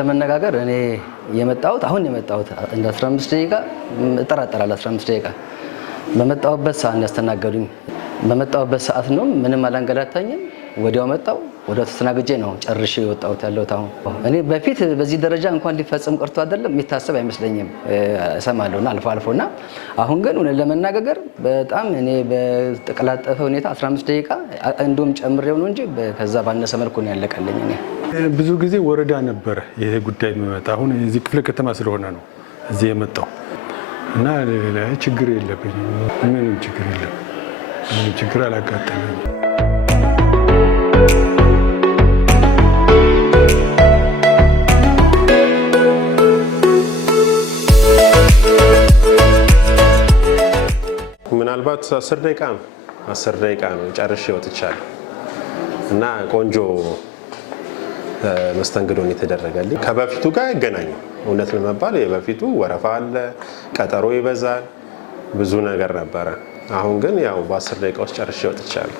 ለመነጋገር እኔ የመጣሁት አሁን የመጣሁት እንደ 15 ደቂቃ እጠራጠራለሁ 15 ደቂቃ በመጣሁበት ሰዓት ያስተናገዱኝ በመጣሁበት ሰዓት ነው ምንም አላንገላታኝም ወዲያው መጣው ወዲያው ተስተናግጄ ነው ጨርሼ የወጣሁት ያለሁት አሁን እኔ በፊት በዚህ ደረጃ እንኳን ሊፈጽም ቀርቶ አይደለም የሚታሰብ አይመስለኝም እሰማለሁና አልፎና አሁን ግን ለመናገር በጣም እኔ በተቀላጠፈ ሁኔታ 15 ደቂቃ እንደውም ጨምሬው ነው እንጂ ከዛ ባነሰ መልኩ ነው ያለቀልኝ እኔ ብዙ ጊዜ ወረዳ ነበር ይሄ ጉዳይ የሚመጣ አሁን እዚህ ክፍለ ከተማ ስለሆነ ነው እዚህ የመጣው እና ችግር የለብኝም ምንም ችግር የለም ምንም ችግር አላጋጠመኝም ምናልባት 10 ደቂቃ ነው ጨርሼ ወጥቻለሁ እና ቆንጆ መስተንግዶን የተደረገልኝ ከበፊቱ ጋር አይገናኝም እውነት ለመባል የበፊቱ ወረፋ አለ ቀጠሮ ይበዛል ብዙ ነገር ነበረ አሁን ግን ያው በ10 ደቂቃ ውስጥ ጨርሼ ወጥቻለሁ